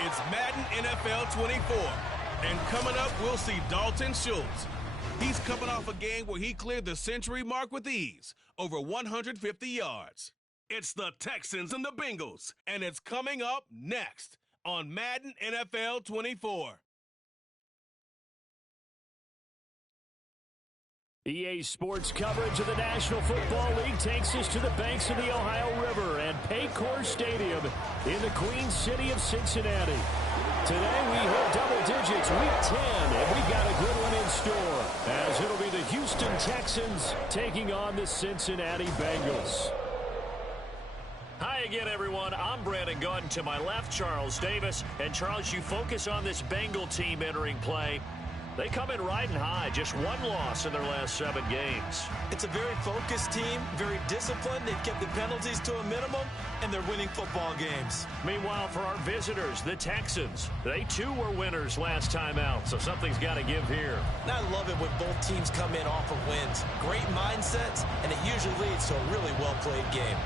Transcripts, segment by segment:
It's Madden NFL 24. And coming up, we'll see Dalton Schultz. He's coming off a game where he cleared the century mark with ease, over 150 yards. It's the Texans and the Bengals, and it's coming up next on Madden NFL 24. EA Sports coverage of the National Football League takes us to the banks of the Ohio River and Paycor Stadium in the Queen City of Cincinnati. Today we hit double digits, Week 10, and we've got a good one in store, as it'll be the Houston Texans taking on the Cincinnati Bengals. Hi again, everyone. I'm Brandon Gunn. To my left, Charles Davis. And, Charles, you focus on this Bengal team entering play. They come in riding high, just one loss in their last 7 games. It's a very focused team, very disciplined. They've kept the penalties to a minimum, and they're winning football games. Meanwhile, for our visitors, the Texans, they too were winners last time out, so something's got to give here. And I love it when both teams come in off of wins. Great mindsets, and it usually leads to a really well-played game.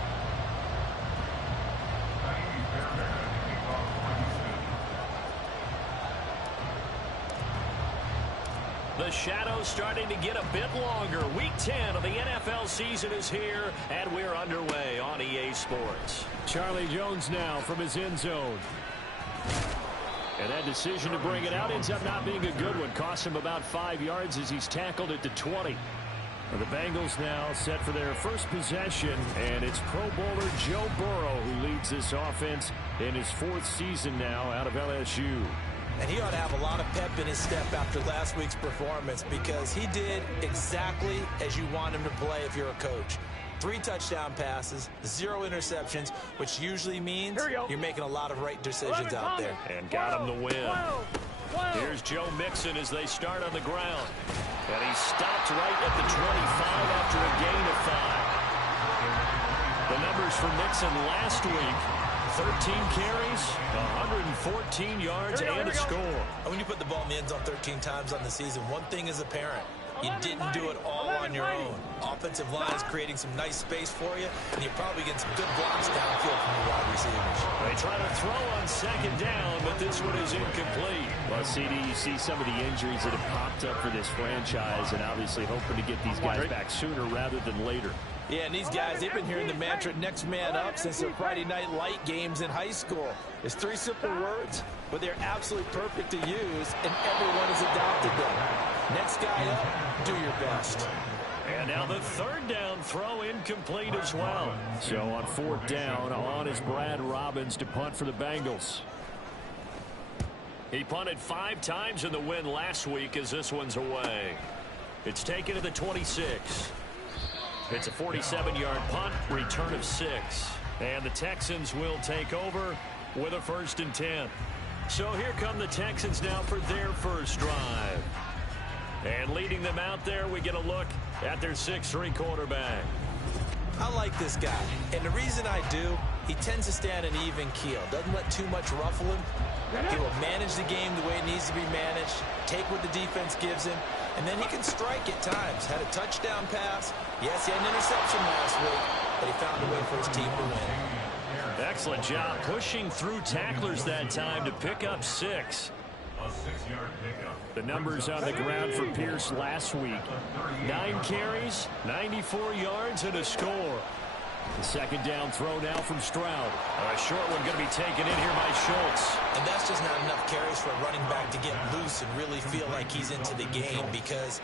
The shadow's starting to get a bit longer. Week 10 of the NFL season is here, and we're underway on EA Sports. Charlie Jones now from his end zone. And that decision to bring it out ends up not being a good one. Cost him about 5 yards as he's tackled at the 20. And the Bengals now set for their first possession, and it's Pro Bowler Joe Burrow who leads this offense in his 4th season now out of LSU. And he ought to have a lot of pep in his step after last week's performance, because he did exactly as you want him to play if you're a coach. 3 touchdown passes, 0 interceptions, which usually means you're making a lot of right decisions out there. And got him the win. Here's Joe Mixon as they start on the ground. And he stopped right at the 25 after a gain of 5. The numbers for Mixon last week: 13 carries, 114 yards, and a score. When you put the ball in the end zone 13 times on the season, one thing is apparent. You didn't do it all on your own. Offensive line is creating some nice space for you, and you're probably getting some good blocks downfield from the wide receivers. They try to throw on 2nd down, but this one is incomplete. Well, CD, you see some of the injuries that have popped up for this franchise, and obviously hoping to get these guys back sooner rather than later. Yeah, and these guys, they've been hearing the mantra next man up since their Friday night light games in high school. It's 3 simple words, but they're absolutely perfect to use, and everyone has adopted them. Next guy up, do your best. And now the 3rd down throw incomplete as well. So on 4th down, on is Brad Robbins to punt for the Bengals. He punted 5 times in the win last week as this one's away. It's taken to the 26. It's a 47-yard punt, return of 6. And the Texans will take over with a 1st and 10. So here come the Texans now for their first drive. And leading them out there, we get a look at their 6'3" quarterback. I like this guy, and the reason I do, he tends to stay on an even keel. Doesn't let too much ruffle him. He will manage the game the way it needs to be managed, take what the defense gives him, and then he can strike at times. Had a touchdown pass. Yes, he had an interception last week, but he found a way for his team to win. Excellent job pushing through tacklers that time to pick up 6. The numbers on the ground for Pierce last week: 9 carries, 94 yards, and a score. The 2nd down throw now from Stroud. A short one going to be taken in here by Schultz. And that's just not enough carries for a running back to get loose and really feel like he's into the game, because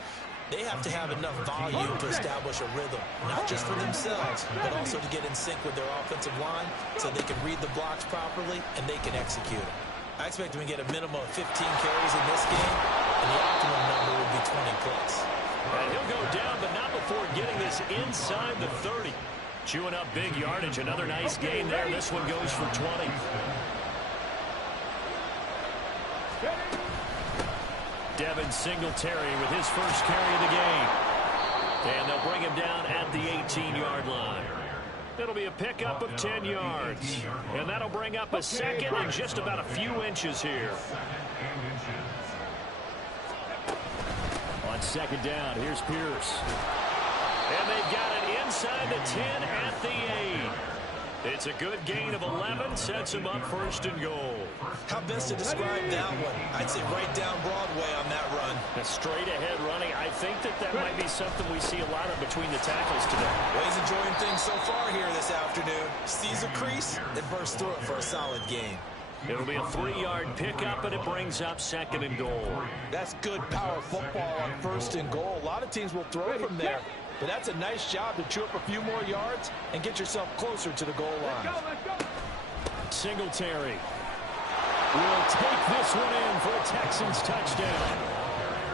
they have to have enough volume to establish a rhythm, not just for themselves, but also to get in sync with their offensive line so they can read the blocks properly and they can execute it. I expect him to get a minimum of 15 carries in this game, and the optimum number would be 20 plus. And he'll go down, but not before getting this inside the 30. Chewing up big yardage. Another nice gain there. This one goes for 20. Devin Singletary with his first carry of the game. And they'll bring him down at the 18-yard line. It'll be a pickup of 10 yards. And that'll bring up a 2nd and just about a few inches here. On 2nd down, here's Pierce. And they've got it inside the 10 at the 8. It's a good gain of 11, sets him up first and goal. How best to describe that one? I'd say right down Broadway on that run. A straight-ahead running. I think that might be something we see a lot of between the tackles today. Well, he's enjoying things so far here this afternoon. Sees a crease and bursts through it for a solid gain. It'll be a 3-yard pickup, and it brings up second and goal. That's good power football on first and goal. A lot of teams will throw from there, but that's a nice job to chew up a few more yards and get yourself closer to the goal line. Singletary will take this one in for a Texans touchdown.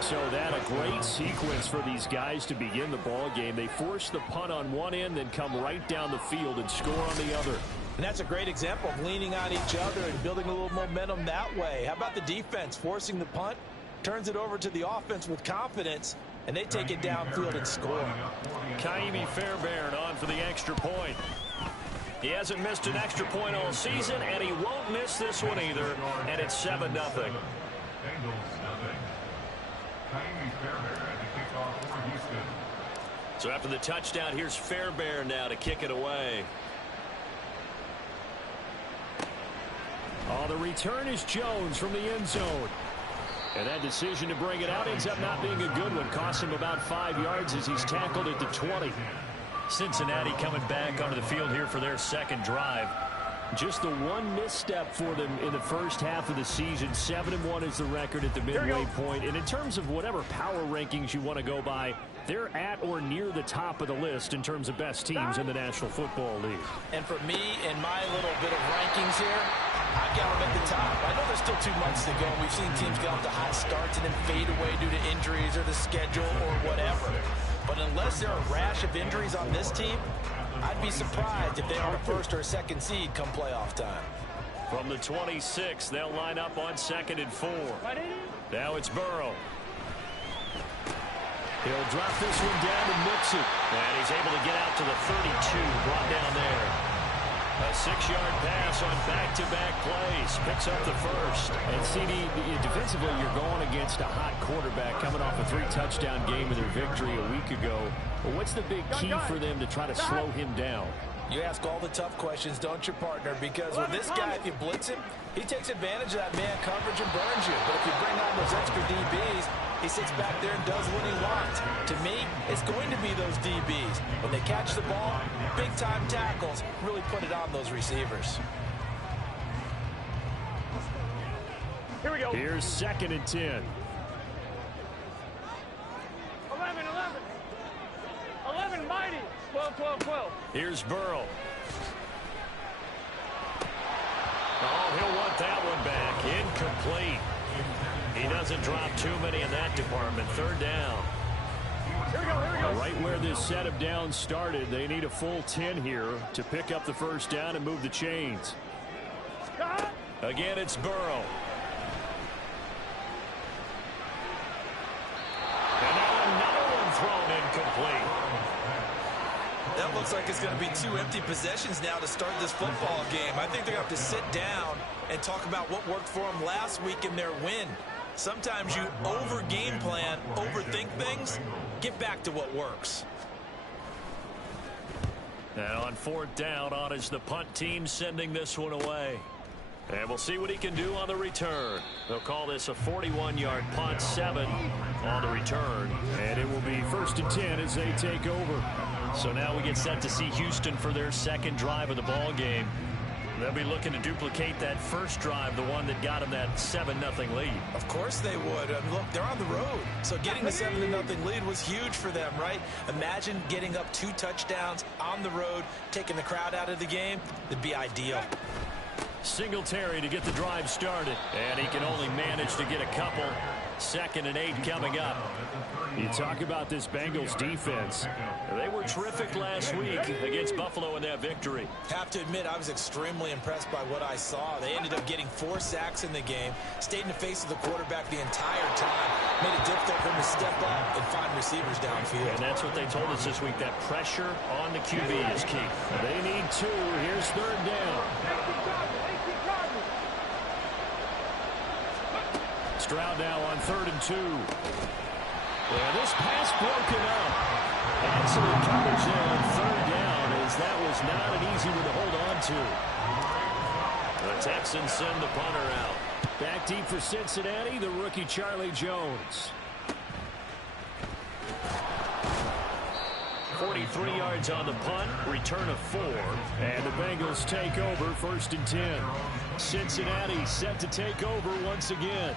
So that a great sequence for these guys to begin the ball game. They force the punt on one end, then come right down the field and score on the other. And that's a great example of leaning on each other and building a little momentum that way. How about the defense forcing the punt, turns it over to the offense with confidence, and they take it downfield and score. Kaimi Fairbairn on for the extra point. He hasn't missed an extra point all season, and he won't miss this one either, and it's 7-0. So after the touchdown, here's Fairbairn now to kick it away. Oh, the return is Jones from the end zone. And that decision to bring it out ends up not being a good one. Costs him about 5 yards as he's tackled at the 20. Cincinnati coming back onto the field here for their second drive. Just the one misstep for them in the first half of the season. 7-1 is the record at the midway point. And in terms of whatever power rankings you want to go by, they're at or near the top of the list in terms of best teams in the National Football League. And for me and my little bit of rankings here, I've got them at the top. I know there's still 2 months to go. We've seen teams get off to hot starts and then fade away due to injuries or the schedule or whatever. But unless there are a rash of injuries on this team, I'd be surprised if they are a first or a second seed come playoff time. From the 26, they'll line up on 2nd and 4. Now it's Burrow. He'll drop this one down and mix it. And he's able to get out to the 32, brought down there. A 6-yard pass on back-to-back plays. Picks up the first. And CD, defensively, you're going against a hot quarterback coming off a 3-touchdown game in their victory a week ago. Well, what's the big key for them to try to slow him down? You ask all the tough questions, don't you, partner? Because with this guy, if you blitz him, he takes advantage of that man coverage and burns you. But if you bring on those extra DBs, he sits back there and does what he wants. To me, it's going to be those DBs. When they catch the ball, big-time tackles really put it on those receivers. Here we go. Here's 2nd and 10. 11. 11 mighty. 12. Here's Burrow. Oh, he'll want that one back. Incomplete. He doesn't drop too many in that department. 3rd down. Here we go. Right where this set of downs started, they need a full 10 here to pick up the first down and move the chains. Again, it's Burrow. And now another one thrown incomplete. That looks like it's going to be 2 empty possessions now to start this football game. I think they're going to have to sit down and talk about what worked for them last week in their win. Sometimes you over-game plan, overthink things. Get back to what works. And on 4th down, on is the punt team sending this one away. And we'll see what he can do on the return. They'll call this a 41-yard punt, 7 on the return. And it will be 1st and 10 as they take over. So now we get set to see Houston for their second drive of the ball game. They'll be looking to duplicate that first drive, the one that got them that 7-0 lead. Of course they would. Look, they're on the road. So getting the 7-0 lead was huge for them, right? Imagine getting up 2 touchdowns on the road, taking the crowd out of the game. It'd be ideal. Singletary to get the drive started. And he can only manage to get a couple. 2nd and 8 coming up. You talk about this Bengals defense. They were terrific last week against Buffalo in that victory. Have to admit, I was extremely impressed by what I saw. They ended up getting 4 sacks in the game, stayed in the face of the quarterback the entire time, made it difficult for him to step up and find receivers downfield. And that's what they told us this week, that pressure on the QB is key. They need 2. Here's 3rd down. Stroud now on 3rd and 2. Yeah, this pass broken up. Excellent coverage there on 3rd down as that was was not an easy one to hold on to. The Texans send the punter out. Back deep for Cincinnati, the rookie Charlie Jones. 43 yards on the punt, return of 4. And the Bengals take over, 1st and 10. Cincinnati set to take over once again.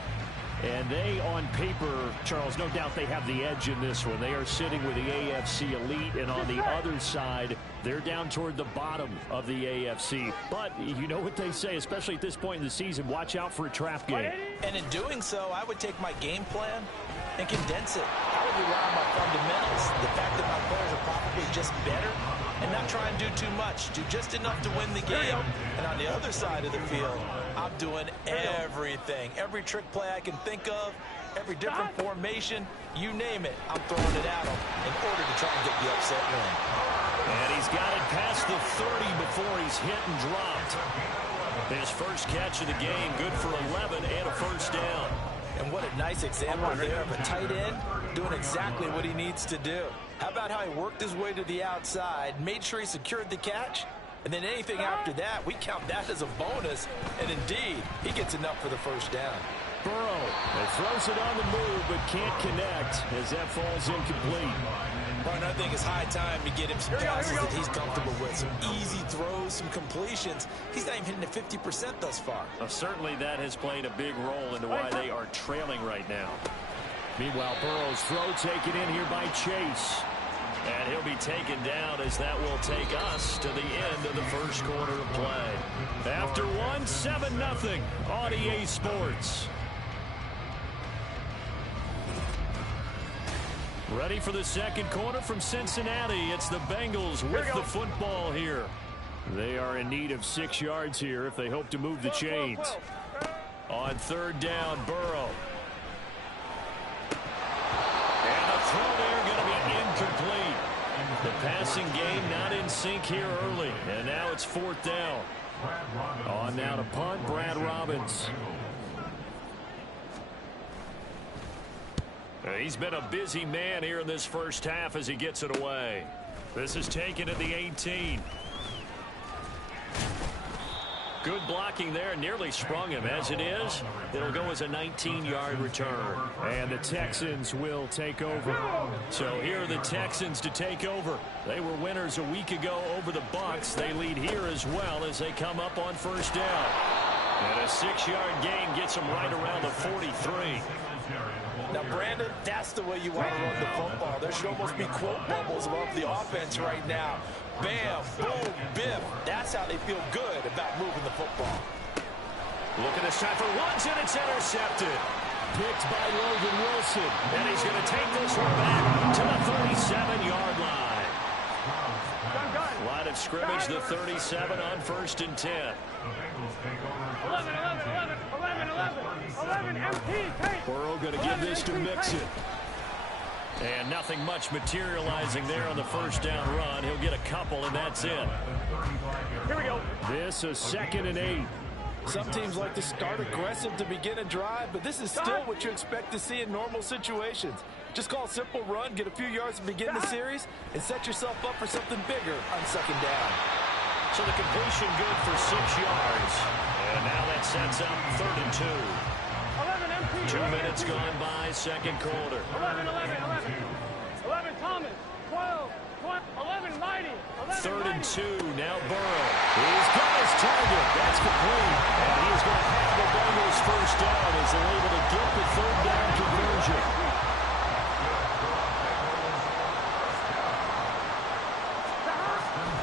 And they, on paper, Charles, no doubt they have the edge in this one. They are sitting with the AFC elite, and on the other side, they're down toward the bottom of the AFC. But you know what they say, especially at this point in the season, watch out for a trap game. And in doing so, I would take my game plan and condense it. I would rely on my fundamentals, the fact that my players are probably just better, and not try and do too much. Do just enough to win the game. And on the other side of the field, I'm doing everything. Every trick play I can think of, every different formation, you name it, I'm throwing it at him in order to try and get the upset win. And he's got it past the 30 before he's hit and dropped. His first catch of the game, good for 11 and a first down. And what a nice example there of a tight end doing exactly what he needs to do. How about how he worked his way to the outside, made sure he secured the catch, and then anything after that, we count that as a bonus. And indeed, he gets enough for the first down. Burrow throws it on the move, but can't connect as that falls incomplete. Well, I think it's high time to get him some passes that he's comfortable with. Some easy throws, some completions. He's not even hitting the 50% thus far. Certainly that has played a big role into why they are trailing right now. Meanwhile, Burrow's throw taken in here by Chase. And he'll be taken down as that will take us to the end of the first quarter of play. After one, 7-0 on EA Sports. Ready for the second quarter from Cincinnati. It's the Bengals with the football here. They are in need of 6 yards here if they hope to move the chains. On 3rd down, Burrow. And the throw there going to be incomplete. The passing game not in sync here early. And now it's 4th down. On now to punt, Brad Robbins. He's been a busy man here in this first half as he gets it away. This is taken at the 18. Good blocking there, nearly sprung him. As it is, it'll go as a 19-yard return. And the Texans will take over. So here are the Texans to take over. They were winners a week ago over the Bucs. They lead here as well as they come up on 1st down. And a 6-yard gain gets them right around the 43. Now, Brandon, that's the way you want to run the football. There should almost be quote bubbles above the offense right now. Bam, boom, biff. That's how they feel good about moving the football. Look at this time for once, and it's intercepted. Picked by Logan Wilson. And he's going to take this one back to the 37-yard line. Line of scrimmage, the 37 on 1st and 10. 11 MP. Burrow going to give this to Mixon. And nothing much materializing there on the 1st down run. He'll get a couple, and that's it. Here we go. This is 2nd and 8. Some teams like to start aggressive to begin a drive, but this is still what you expect to see in normal situations. Just call a simple run, get a few yards to begin the series, and set yourself up for something bigger on 2nd down. So the completion good for 6 yards. And now that sets up 3rd and 2. 11 MP. 2 minutes gone by, second quarter. 11 Thomas. 12 11 Mighty. 3rd and 2, now Burrow. He's got his target. That's complete. And he's going to have the Bengals 1st down as they're able to get the 3rd down conversion.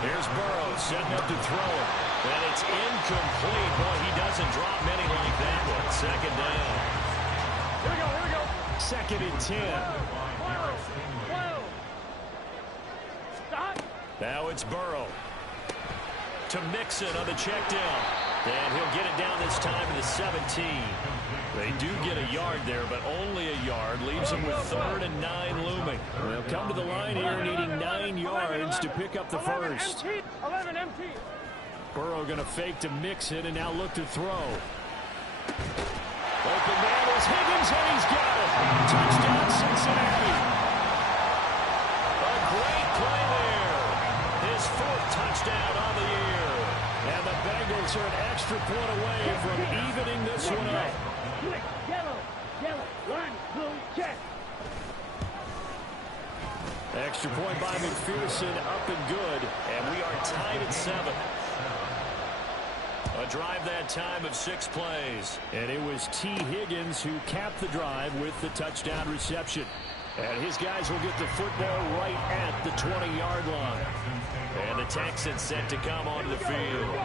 Here's Burrow setting up to throw it. And it's incomplete. Boy, he doesn't drop many like that one. 2nd down. Here we go. 2nd and 10. 12. Stop. Now it's Burrow. To Mixon on the check down. And he'll get it down this time to the 17. They do get a yard there, but only a yard. Leaves them with 3rd and 9 looming. They'll come to the line here needing 9 yards to pick up the first. 11 MP. Burrow going to fake to Mixon and now look to throw. Open man is Higgins, and he's got it. Touchdown, Cincinnati. A great play there. His 4th touchdown Texans are an extra point away from evening this one up. Yellow, line, blue, check. Extra point by McPherson, up and good, and we are tied at 7. A drive that time of 6 plays. And it was T. Higgins who capped the drive with the touchdown reception. And his guys will get the football right at the 20-yard line. And the Texans set to come onto the field.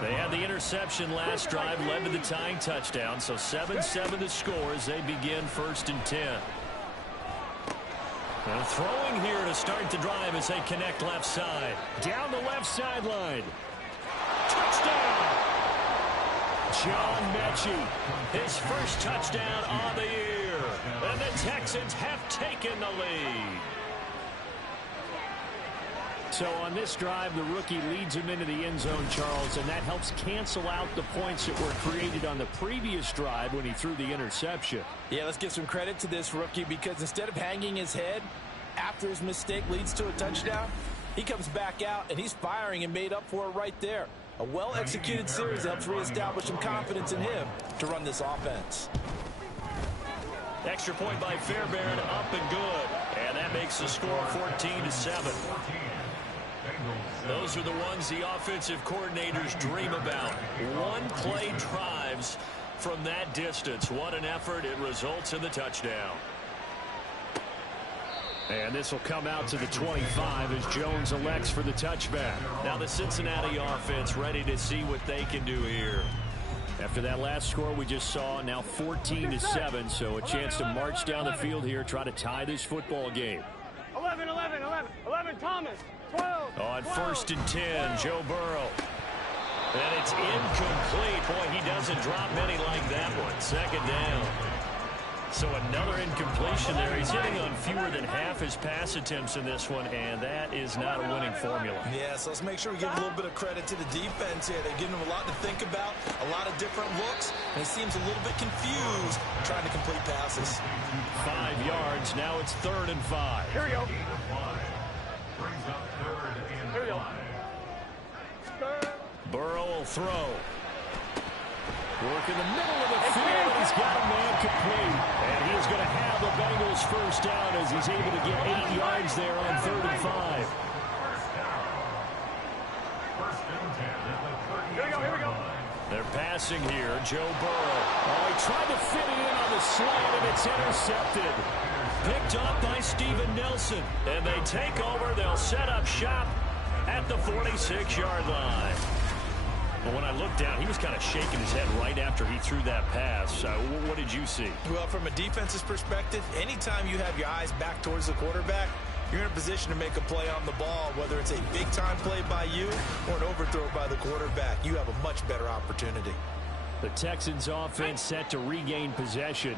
They had the interception last drive, led to the tying touchdown. So 7-7 the score as they begin 1st and 10. Now throwing here to start the drive as they connect left side. Down the left sideline. Touchdown! John Mechie, his first touchdown on the year. And the Texans have taken the lead. So on this drive, the rookie leads him into the end zone, Charles, and that helps cancel out the points that were created on the previous drive when he threw the interception. Yeah, let's give some credit to this rookie because instead of hanging his head after his mistake leads to a touchdown, he comes back out and he's firing and made up for it right there. A well-executed series helps reestablish some confidence in him to run this offense. Extra point by Fairbairn, up and good. And that makes the score 14-7. Those are the ones the offensive coordinators dream about. One-play drives from that distance. What an effort. It results in the touchdown. And this will come out to the 25 as Jones elects for the touchback. Now the Cincinnati offense ready to see what they can do here. After that last score we just saw, now 14-7, so a chance to march down the field here, try to tie this football game. 11, Thomas. 12. On 1st and 10, Joe Burrow. And it's incomplete. Boy, he doesn't drop many like that one. 2nd down. So another incompletion there. He's hitting on fewer than half his pass attempts in this one, and that is not a winning formula. Yeah, so let's make sure we give a little bit of credit to the defense here. They're giving him a lot to think about, a lot of different looks, and he seems a little bit confused trying to complete passes. 5 yards. Now it's 3rd and 5. Here we go. Burrow will throw. Work in the middle of the field, and he's got a man complete. And he is going to have the Bengals first down as he's able to get 8 yards there on 3rd and 5. Here we go. They're passing here, Joe Burrow. Oh, he tried to fit it in on the slant, and it's intercepted. Picked up by Steven Nelson. And they take over. They'll set up shop at the 46-yard line. But when I looked down, he was kind of shaking his head right after he threw that pass. What did you see? Well, from a defense's perspective, anytime you have your eyes back towards the quarterback, you're in a position to make a play on the ball, whether it's a big-time play by you or an overthrow by the quarterback. You have a much better opportunity. The Texans offense set to regain possession.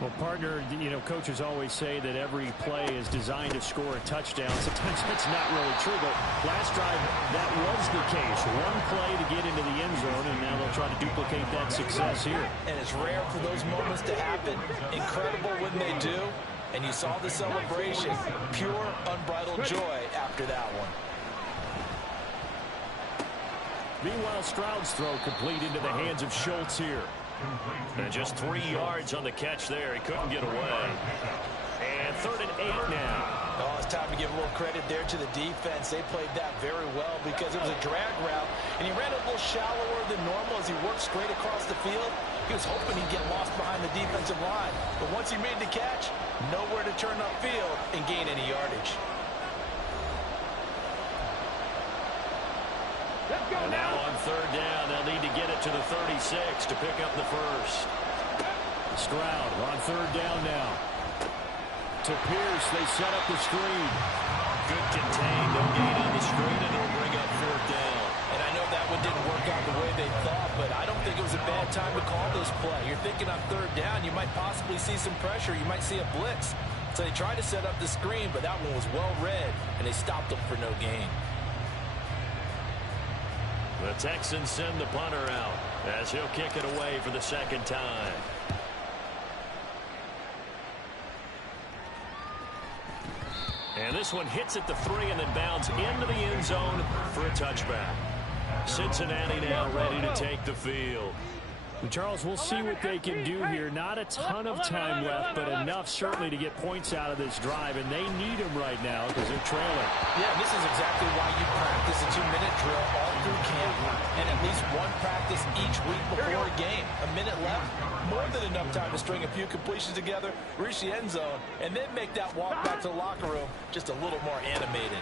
Well, partner, you know, coaches always say that every play is designed to score a touchdown. Sometimes that's not really true, but last drive, that was the case. One play to get into the end zone, and now they'll try to duplicate that success here. And it's rare for those moments to happen. Incredible when they do. And you saw the celebration. Pure, unbridled joy after that one. Meanwhile, Stroud's throw complete into the hands of Schultz here. And just 3 yards on the catch there. He couldn't get away. And 3rd and 8 now. Oh, it's time to give a little credit there to the defense. They played that very well because it was a drag route, and he ran a little shallower than normal as he worked straight across the field. He was hoping he'd get lost behind the defensive line. But once he made the catch, nowhere to turn upfield and gain any yardage. And now on 3rd down, they'll need to get it to the 36 to pick up the first. Stroud on 3rd down now. To Pierce, they set up the screen. Good contain, no gain on the screen, and it'll bring up 4th down. And I know that one didn't work out the way they thought, but I don't think it was a bad time to call this play. You're thinking on 3rd down, you might possibly see some pressure. You might see a blitz. So they tried to set up the screen, but that one was well read, and they stopped them for no gain. The Texans send the punter out as he'll kick it away for the 2nd time. And this one hits at the 3 and then bounds into the end zone for a touchback. Cincinnati now ready to take the field. Charles, we'll see what they can do here. Not a ton of time left, but enough certainly to get points out of this drive, and they need them right now because they're trailing. Yeah, this is exactly why you practice a 2-minute drill all through camp, and at least one practice each week before a game. A minute left, more than enough time to string a few completions together, reach the end zone, and then make that walk back to the locker room just a little more animated.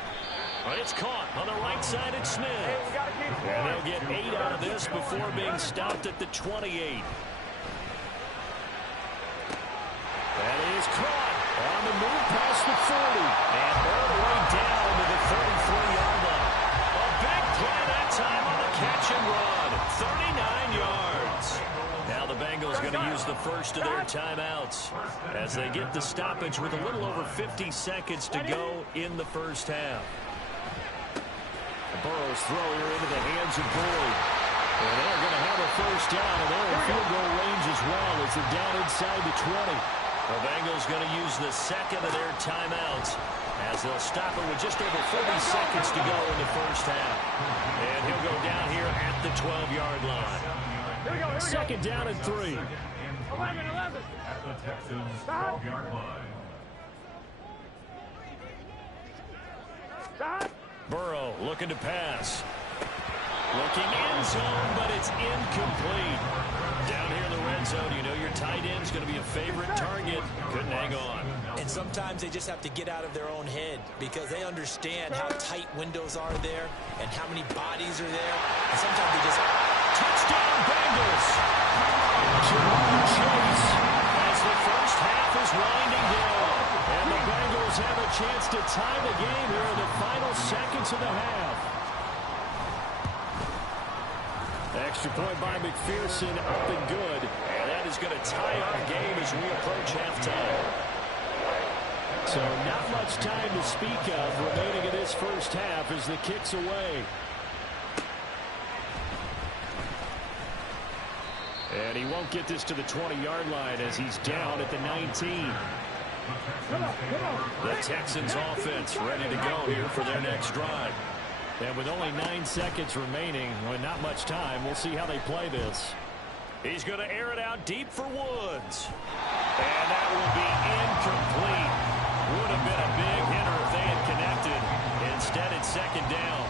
It's caught on the right side at Smith. And they'll get 8 out of this before being stopped at the 28. That is caught on the move past the 40. And all the way down to the 33-yard line. A big play that time on the catch and run. 39 yards. Now the Bengals going to use the first of their timeouts as they get the stoppage with a little over 50 seconds to go in the first half. Burrow's throw here into the hands of Boyd. And they're going to have a first down, and they're in field goal range as well as they're down inside the 20. The Bengals going to use the second of their timeouts as they'll stop it with just over 40 seconds to go in the first half. And he'll go down here at the 12-yard line. Second down and 3. 11. At the Texans' 12-yard line. Burrow looking to pass. Looking end zone, but it's incomplete. Down here in the red zone, you know your tight end's going to be a favorite target. Couldn't hang on. And sometimes they just have to get out of their own head because they understand how tight windows are there and how many bodies are there. And sometimes they just... Touchdown Bengals! Chase as the first half is winding down. And the Bengals have a chance to tie the game here in the final seconds of the half. Extra point by McPherson, up and good. And that is going to tie our game as we approach halftime. So not much time to speak of remaining in this first half as the kick's away. And he won't get this to the 20-yard line as he's down at the 19. The Texans offense ready to go here for their next drive. And with only 9 seconds remaining, with not much time, we'll see how they play this. He's going to air it out deep for Woods. And that will be incomplete. Would have been a big hitter if they had connected. Instead, it's second down.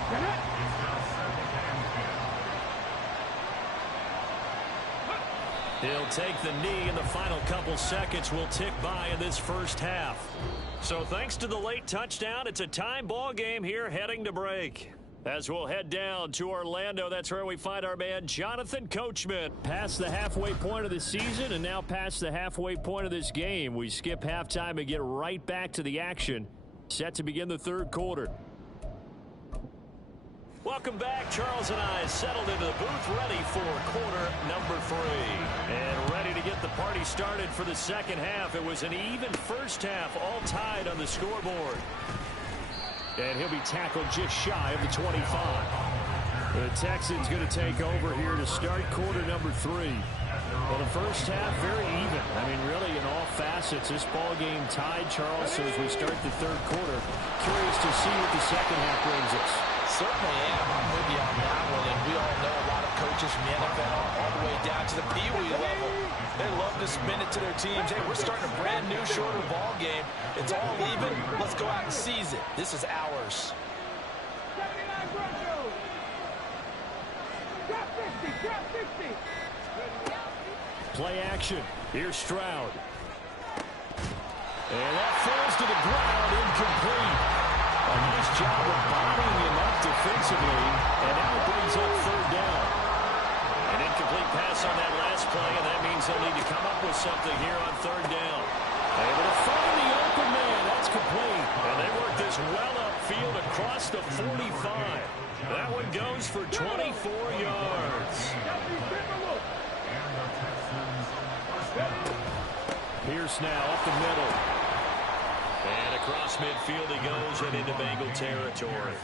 He'll take the knee, and the final couple seconds will tick by in this first half. So thanks to the late touchdown, it's a time ball game here heading to break. As we'll head down to Orlando, that's where we find our man Jonathan Coachman. Past the halfway point of the season and now past the halfway point of this game. We skip halftime and get right back to the action. Set to begin the third quarter. Welcome back. Charles and I settled into the booth ready for quarter number 3. And ready to get the party started for the second half. It was an even first half, all tied on the scoreboard. And he'll be tackled just shy of the 25. The Texans going to take over here to start quarter number 3. Well, the first half, very even. I mean, really, in all facets, this ball game tied, Charles. So as we start the third quarter, curious to see what the second half brings us. Certainly am. I'm with you on that one. And we all know a lot of coaches from the NFL all the way down to the Pee Wee level. They love to spin it to their teams. Hey, we're starting a brand new, shorter ball game. It's all even. Let's go out and seize it. This is ours. 79 Groucho. Drop 50. Drop 50. Play action. Here's Stroud. And that falls to the ground, incomplete. A nice job of bodying him up defensively, and now it brings up third down. An incomplete pass on that last play, and that means they'll need to come up with something here on third down. Able to find the open man. That's complete. And they work this well upfield across the 45. That one goes for 24 yards. Pierce now up the middle. And across midfield he goes and into Bengal territory.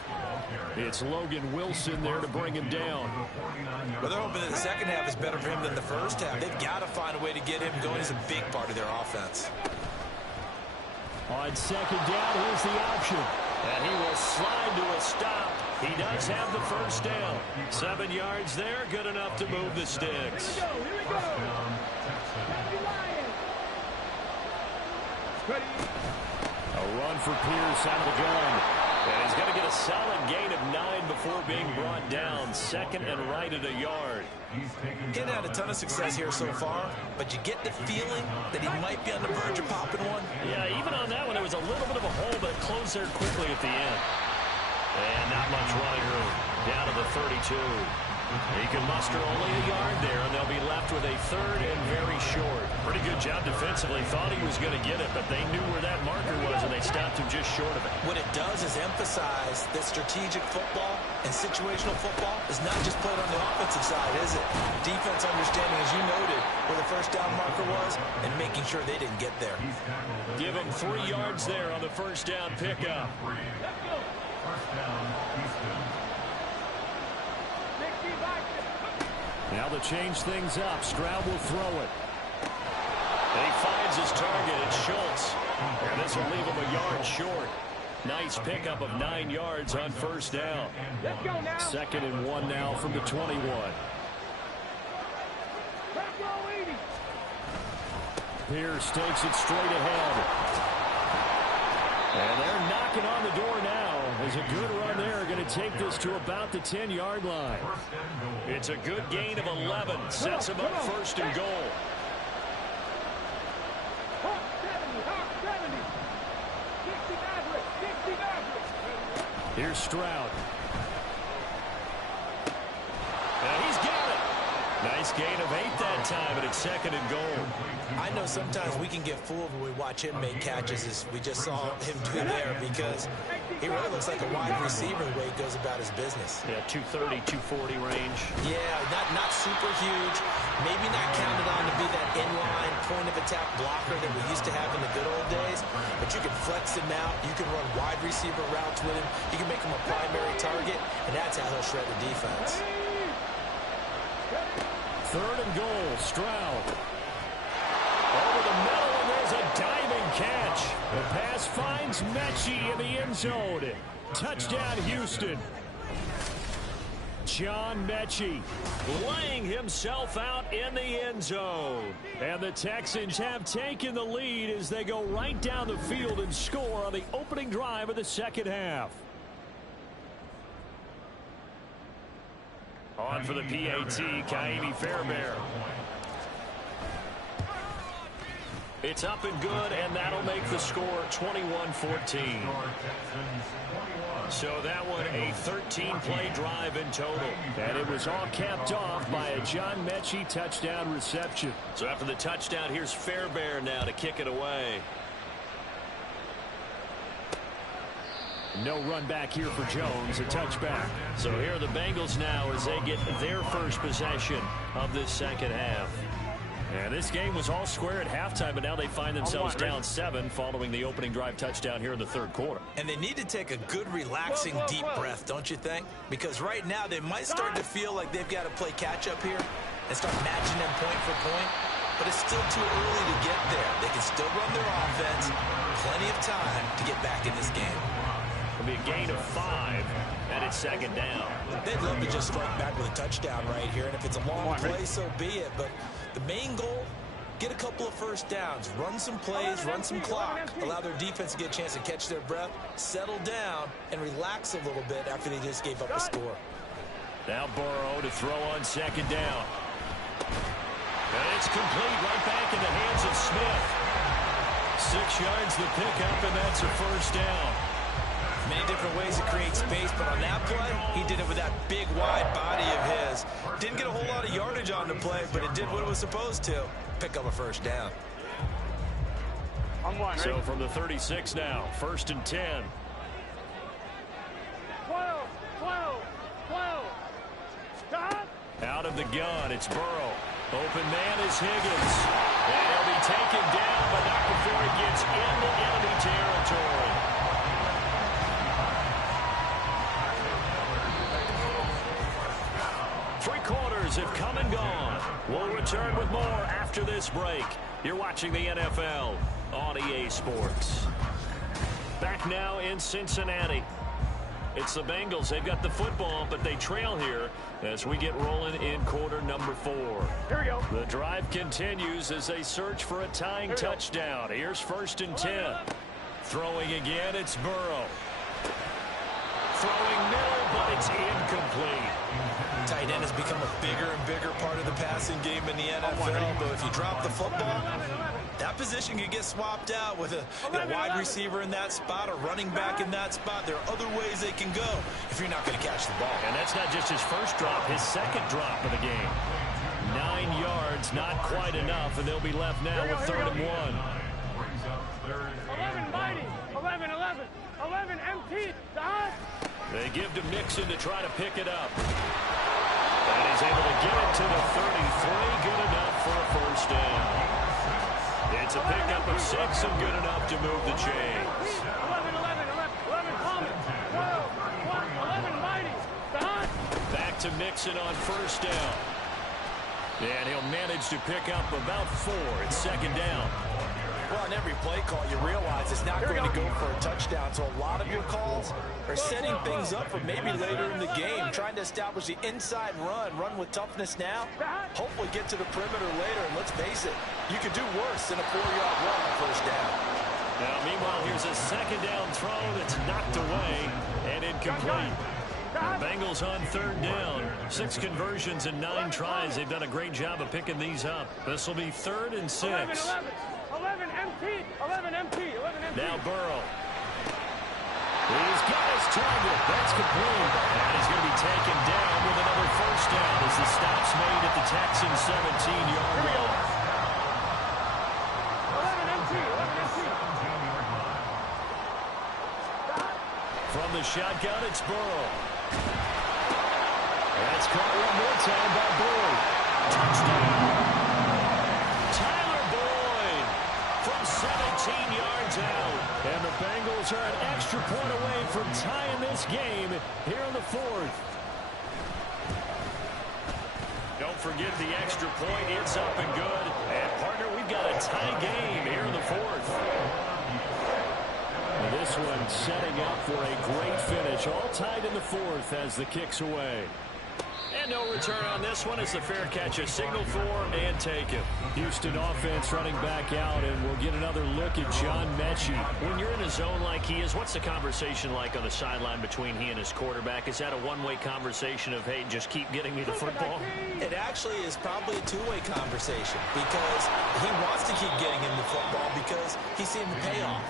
It's Logan Wilson there to bring him down. Well, they're hoping that the second half is better for him than the first half. They've got to find a way to get him going. He's a big part of their offense. On second down, here's the option. And he will slide to a stop He does have the first down. 7 yards there, good enough to move the sticks. Here we go. A run for Pierce out of the gun. And he's going to get a solid gain of 9 before being brought down. Second and right at a yard. He hadn't had a ton of success here so far, but you get the feeling that he might be on the verge of popping one. Yeah, even on that one, there was a little bit of a hole, but it closed there quickly at the end. And not much running room. Down to the 32. He can muster only a yard there, and they'll be left with a third and very short. Pretty good job defensively. Thought he was going to get it, but they knew where that marker was, and they stopped him just short of it. What it does is emphasize that strategic football and situational football is not just played on the offensive side, is it? Defense understanding, as you noted, where the first down marker was and making sure they didn't get there. Give him 3 yards there on the first down pickup. First down, Houston. Now to change things up, Stroud will throw it. And he finds his target. It's Schultz. And this will leave him a yard short. Nice pickup of 9 yards on first down. Let's go now. 2nd and 1 now from the 21. Pierce takes it straight ahead. And they're knocking on the door now. There's a good run there. Going to take this to about the 10-yard line. It's a good gain of 11. Sets him up first and goal. Here's Stroud. And he's got it. Nice gain of 8 that time, and it's 2nd and goal. I know sometimes we can get fooled when we watch him make catches, as we just saw him do there, because he really looks like a wide receiver the way he goes about his business. Yeah, 230, 240 range. Yeah, not super huge. Maybe not counted on to be that inline point-of-attack blocker that we used to have in the good old days, but you can flex him out. You can run wide receiver routes with him. You can make him a primary target, and that's how he'll shred the defense. 3rd and goal, Stroud. Over the middle, and there's a diving catch. The pass finds Mechie in the end zone. Touchdown, Houston. John Mechie laying himself out in the end zone. And the Texans have taken the lead as they go right down the field and score on the opening drive of the second half. On for the PAT, Kaimi Fairbairn. It's up and good, and that'll make the score 21-14. So that one, a 13-play drive in total. And it was all capped off by a John Mechie touchdown reception. So after the touchdown, here's Fairbairn now to kick it away. No run back here for Jones, a touchback. So here are the Bengals now as they get their first possession of this second half. And this game was all square at halftime, but now they find themselves down 7 following the opening drive touchdown here in the third quarter. And they need to take a good, relaxing, deep breath, don't you think? Because right now they might start to feel like they've got to play catch-up here and start matching them point for point. But it's still too early to get there. They can still run their offense. Plenty of time to get back in this game. It'll be a gain of 5, and it's second down. They'd love to just strike back with a touchdown right here, and if it's a long play, so be it. But the main goal, get a couple of first downs, run some plays, run some clock, allow their defense to get a chance to catch their breath, settle down, and relax a little bit after they just gave up a score. Now Burrow to throw on second down. And it's complete right back in the hands of Smith. 6 yards the pickup, and that's a first down. Many different ways to create space, but on that play, he did it with that big, wide body of his. Didn't get a whole lot of yardage on the play, but it did what it was supposed to. Pick up a first down. So from the 36 now, 1st and 10. 12. Stop. Out of the gun, it's Burrow. Open man is Higgins. And he'll be taken down, but not before he gets into enemy territory. Three quarters have come and gone. We'll return with more after this break. You're watching the NFL on EA Sports. Back now in Cincinnati. It's the Bengals. They've got the football, but they trail here as we get rolling in quarter number 4. Here we go. The drive continues as they search for a tying touchdown. Here's 1st and 10. Throwing again, it's Burrow. Throwing middle, but it's incomplete. Tight end has become a bigger and bigger part of the passing game in the NFL, but if you drop the football, that position can get swapped out with a wide receiver in that spot, a running back in that spot. There are other ways they can go if you're not going to catch the ball. And that's not just his first drop, his second drop of the game. 9 yards, not quite enough, and they'll be left now with 3rd and 1. 11 mighty. 11, 11. 11 empty. Dot. They give to Mixon to try to pick it up. And he's able to get it to the 33. Good enough for a 1st down. It's a pickup of 6 and good enough to move the chains. 11, 11, 11 common. 12, 1, 11 mighty. Dot. Back to Mixon on 1st down. And he'll manage to pick up about 4. It's 2nd down. Well, on every play call, you realize it's not going to go for a touchdown. So a lot of your calls are setting things up for maybe later in the game, trying to establish the inside run with toughness now, hopefully get to the perimeter later. And let's face it, you could do worse than a 4-yard run on 1st down. Now, meanwhile, here's a 2nd down throw that's knocked away and incomplete. The Bengals on 3rd down. 6 conversions and 9 tries. They've done a great job of picking these up. This will be 3rd and 6. 11 empty. 11 empty. 11 empty. Now Burrow. He's got his target. That's complete. And he's going to be taken down with another 1st down as the stop's made at the Texans' 17-yard line. 11 empty. 11 empty. From the shotgun, it's Burrow. That's caught one more time by Boyd. Touchdown. Tyler Boyd from 17 yards out. And the Bengals are an extra point away from tying this game here in the 4th. Don't forget the extra point. It's up and good. And, partner, we've got a tie game here in the 4th. And this one setting up for a great finish. All tied in the 4th as the kick's away. And no return on this one as the fair catch is signaled for and taken. Houston offense running back out, and we'll get another look at John Mechie. When you're in a zone like he is, what's the conversation like on the sideline between he and his quarterback? Is that a one-way conversation of, hey, just keep getting me the football? It actually is probably a two-way conversation because he wants to keep getting him the football because he's seeing the payoff.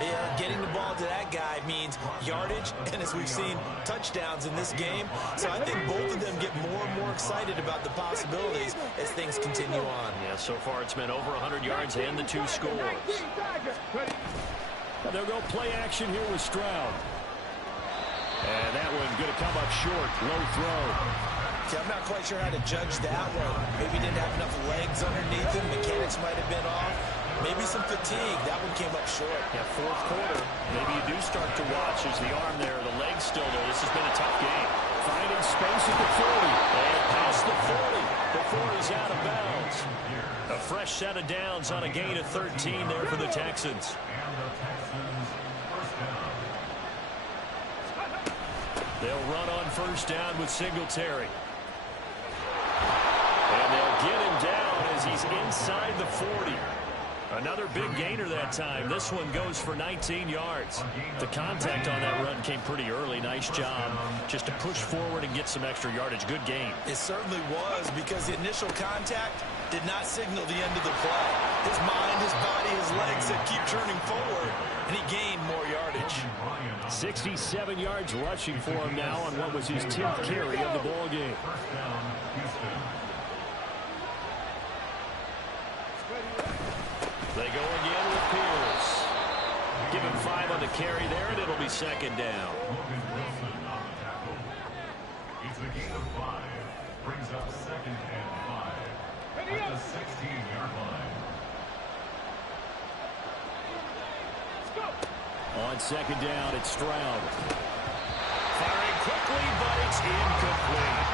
Yeah, getting the ball to that guy means yardage, and as we've seen, touchdowns in this game. So I think both of them get more and more excited about the possibilities as things continue on. Yeah, so far it's been over 100 yards and the 2 scores. And they'll go play action here with Stroud. And that one going to come up short. Low throw. See, I'm not quite sure how to judge that one. Maybe he didn't have enough legs underneath him. Mechanics might have been off. Maybe some fatigue. That one came up short. Yeah, 4th quarter. Maybe you do start to watch as the arm there, the leg's still there. This has been a tough game. Finding space at the 40. And past the 40 before he's out of bounds. A fresh set of downs on a gain of 13 there for the Texans. They'll run on 1st down with Singletary. And they'll get him down as he's inside the 40. Another big gainer that time. This one goes for 19 yards. The contact on that run came pretty early. Nice job just to push forward and get some extra yardage. Good game. It certainly was because the initial contact did not signal the end of the play. His mind, his body, his legs said keep churning forward, and he gained more yardage. 67 yards rushing for him now on what was his 10th carry of the ball game. They go again with Pierce. Give him 5 on the carry there, and it'll be 2nd down. It's a gain of 5. Brings up 2nd and 5 at the 16-yard line. On 2nd down, it's Stroud. Firing quickly, but it's incomplete.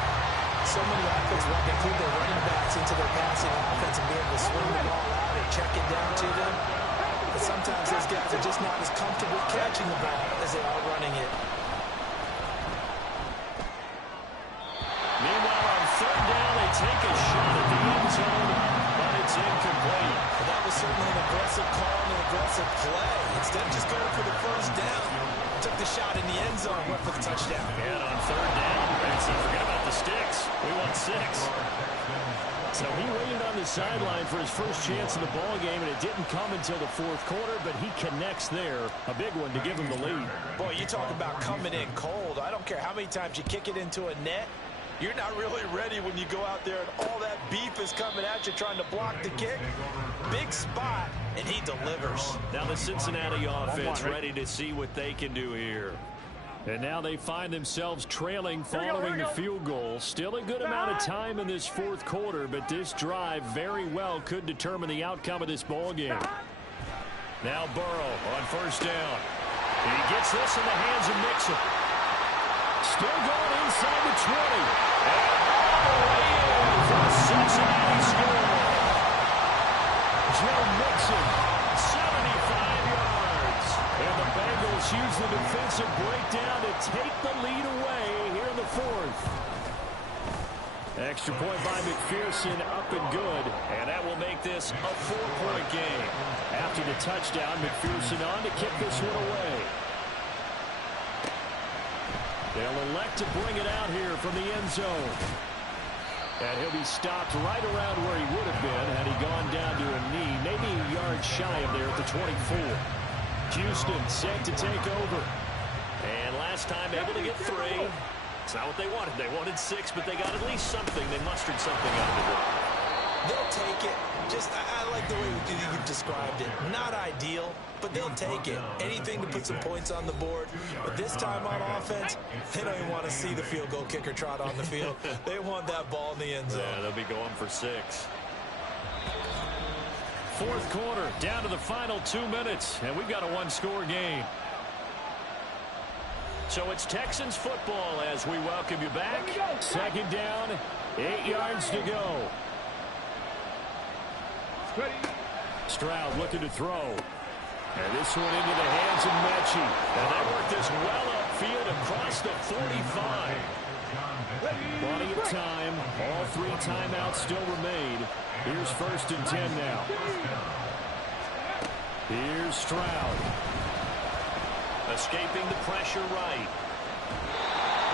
So many offenses want to include their running backs into their passing offense and be able to swing the ball out and check it down to them. But sometimes those guys are just not as comfortable catching the ball as they are running it. take a shot at the end zone, but it's incomplete. Well, that was certainly an aggressive call and an aggressive play. Instead of just going for the first down, took the shot in the end zone, went for the touchdown. And on third down, forget about the sticks. We want 6. So he waited on the sideline for his first chance in the ball game, and it didn't come until the fourth quarter, but he connects there. A big one to give him the lead. Boy, you talk about coming in cold. I don't care how many times you kick it into a net. You're not really ready when you go out there and all that beef is coming at you trying to block the kick. Big spot, and he delivers. Now the Cincinnati offense ready to see what they can do here. And now they find themselves trailing following the field goal. Still a good amount of time in this fourth quarter, but this drive very well could determine the outcome of this ball game. Now Burrow on first down. And he gets this in the hands of Mixon. Still going inside the 20. And all the way in for a Cincinnati score. Joe Mixon, 75 yards. And the Bengals use the defensive breakdown to take the lead away here in the fourth. Extra point by McPherson, up and good. And that will make this a 4-point game. After the touchdown, McPherson on to kick this one away. They'll elect to bring it out here from the end zone. And he'll be stopped right around where he would have been had he gone down to a knee, maybe a yard shy of there at the 24. Houston set to take over. And last time able to get 3. It's not what they wanted. They wanted 6, but they got at least something. They mustered something out of the door. They'll take it. I like the way you described it. Not ideal, but they'll take it. Anything to put some points on the board. But this time on offense, they don't even want to see the field goal kicker trot on the field. They want that ball in the end zone. Yeah, they'll be going for 6. Fourth quarter, down to the final 2 minutes, and we've got a one-score game. So it's Texans football as we welcome you back. Second down, 8 yards to go. Stroud looking to throw. And this one into the hands of Mechie. And they work this well upfield across the 45. Plenty of time. All 3 timeouts still remain. Here's first and 10 now. Here's Stroud. Escaping the pressure right.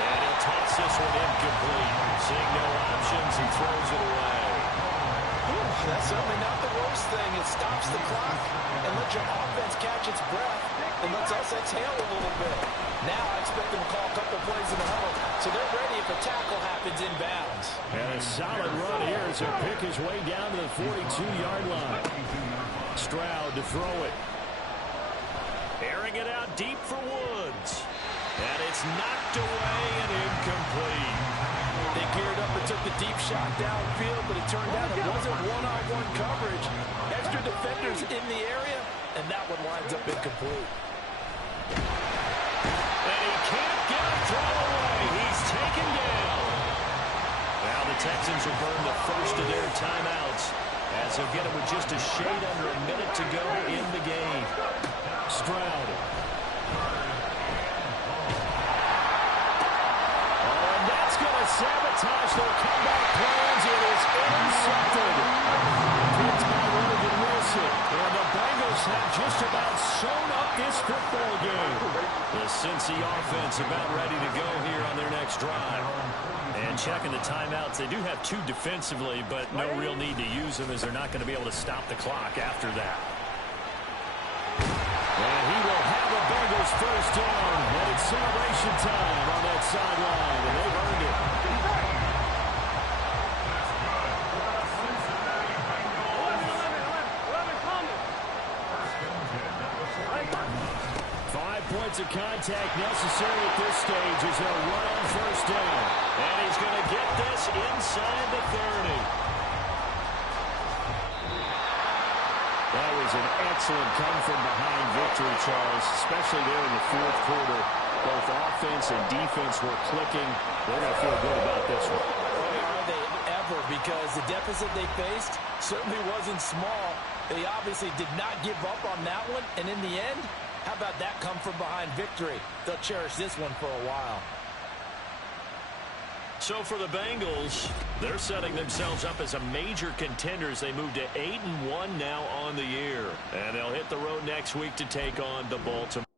And he'll toss this one incomplete. Seeing no options, he throws it away. That's certainly not the worst thing. It stops the clock and lets your offense catch its breath and lets us exhale a little bit. Now I expect them to call a couple plays in the huddle, so they're ready if a tackle happens inbounds. And a solid run here as he'll pick his way down to the 42-yard line. Stroud to throw it. Airing it out deep for Woods. And it's knocked away and incomplete. They geared up and took the deep shot downfield, but it turned out it wasn't one-on-one coverage. Extra defenders in the area, and that one winds up incomplete. And he can't get a throw away. He's taken down. Now the Texans will burn the first of their timeouts as they'll get it with just a shade under a minute to go in the game. Stroud. Sabotage their comeback plans. It is intercepted. Picked by Logan Wilson. And the Bengals have just about sewn up this football game. The Cincy offense about ready to go here on their next drive. And checking the timeouts, they do have 2 defensively, but no real need to use them as they're not going to be able to stop the clock after that. And he will have a Bengals first down. And it's celebration time on that sideline, and they've earned it. 5 points of contact necessary at this stage as they'll run on first down. And he's going to get this inside the 30. That was an excellent come-from-behind victory, Charles, especially there in the fourth quarter. Both offense and defense were clicking. They're going to feel good about this one. Boy, are they ever, because the deficit they faced certainly wasn't small. They obviously did not give up on that one, and in the end, how about that come-from-behind victory? They'll cherish this one for a while. So for the Bengals, they're setting themselves up as a major contender as they move to 8-1 now on the year. And they'll hit the road next week to take on the Baltimore.